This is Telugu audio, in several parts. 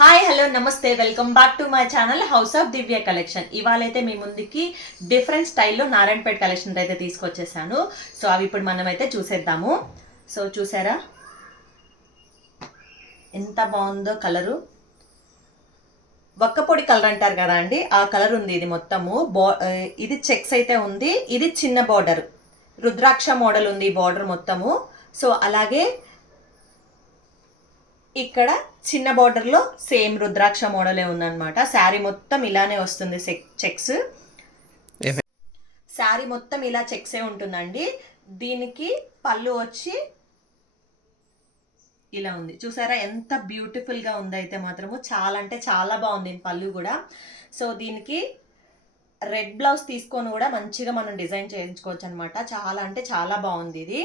హాయ్ హలో నమస్తే welcome back to my channel house of Divya collection. ఇవాళైతే మీ ముందుకి డిఫరెంట్ స్టైల్లో నారాయణపేట కలెక్షన్ అయితే తీసుకొచ్చేసాను. సో అవి ఇప్పుడు మనమైతే చూసేద్దాము. సో చూసారా ఎంత బాగుందో కలరు, వక్కపొడి కలర్ అంటారు కదా అండి, ఆ కలర్ ఉంది. ఇది మొత్తము ఇది చెక్స్ అయితే ఉంది. ఇది చిన్న బార్డర్ రుద్రాక్ష మోడల్ ఉంది బార్డర్ మొత్తము. సో అలాగే ఇక్కడ చిన్న బార్డర్లో సేమ్ రుద్రాక్ష మోడలే ఉందన్నమాట. శారీ మొత్తం ఇలానే వస్తుంది, చెక్స్ శారీ మొత్తం ఇలా చెక్సే ఉంటుందండి. దీనికి పళ్ళు వచ్చి ఇలా ఉంది. చూసారా ఎంత బ్యూటిఫుల్గా ఉంది. అయితే మాత్రము చాలా అంటే చాలా బాగుంది పళ్ళు కూడా. సో దీనికి రెడ్ బ్లౌజ్ తీసుకొని కూడా మంచిగా మనం డిజైన్ చేయించుకోవచ్చు అనమాట. చాలా అంటే చాలా బాగుంది ఇది.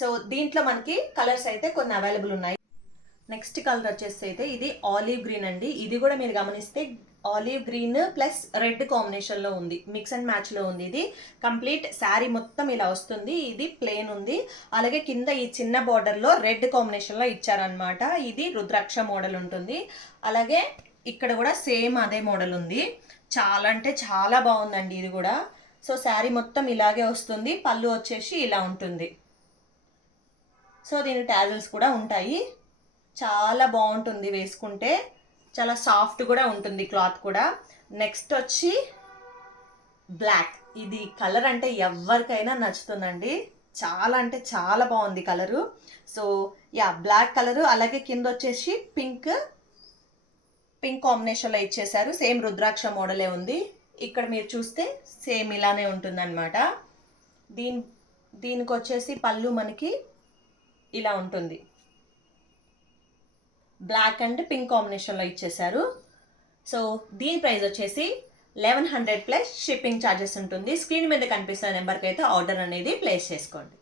సో దీంట్లో మనకి కలర్స్ అయితే కొన్ని అవైలబుల్ ఉన్నాయి. నెక్స్ట్ కలర్ వచ్చేసి అయితే ఇది ఆలివ్ గ్రీన్ అండి. ఇది కూడా మీరు గమనిస్తే ఆలివ్ గ్రీన్ ప్లస్ రెడ్ కాంబినేషన్లో ఉంది, మిక్స్ అండ్ మ్యాచ్లో ఉంది. ఇది కంప్లీట్ శారీ మొత్తం ఇలా వస్తుంది. ఇది ప్లెయిన్ ఉంది. అలాగే కింద ఈ చిన్న బార్డర్లో రెడ్ కాంబినేషన్లో ఇచ్చారనమాట. ఇది రుద్రాక్ష మోడల్ ఉంటుంది. అలాగే ఇక్కడ కూడా సేమ్ అదే మోడల్ ఉంది. చాలా అంటే చాలా బాగుందండి ఇది కూడా. సో శారీ మొత్తం ఇలాగే వస్తుంది. పళ్ళు వచ్చేసి ఇలా ఉంటుంది. సో దీని టాజిల్స్ కూడా ఉంటాయి. చాలా బాగుంటుంది వేసుకుంటే, చాలా సాఫ్ట్ కూడా ఉంటుంది క్లాత్ కూడా. నెక్స్ట్ వచ్చి బ్లాక్. ఇది కలర్ అంటే ఎవరికైనా నచ్చుతుందండి. చాలా అంటే చాలా బాగుంది colour. So ya black colour. అలాగే కింద వచ్చేసి పింక్ కాంబినేషన్లో ఇచ్చేసారు. సేమ్ రుద్రాక్ష మోడలే ఉంది. ఇక్కడ మీరు చూస్తే సేమ్ ఇలానే ఉంటుందన్నమాట. దీనికి వచ్చేసి పళ్ళు మనకి ఇలా ఉంటుంది. బ్లాక్ అండ్ పింక్ కాంబినేషన్లో ఇచ్చేసారు. సో దీని ప్రైస్ వచ్చేసి 1100 ప్లస్ షిప్పింగ్ ఛార్జెస్ ఉంటుంది. స్క్రీన్ మీద కనిపిస్తున్న నెంబర్కి అయితే ఆర్డర్ అనేది ప్లేస్ చేసుకోండి.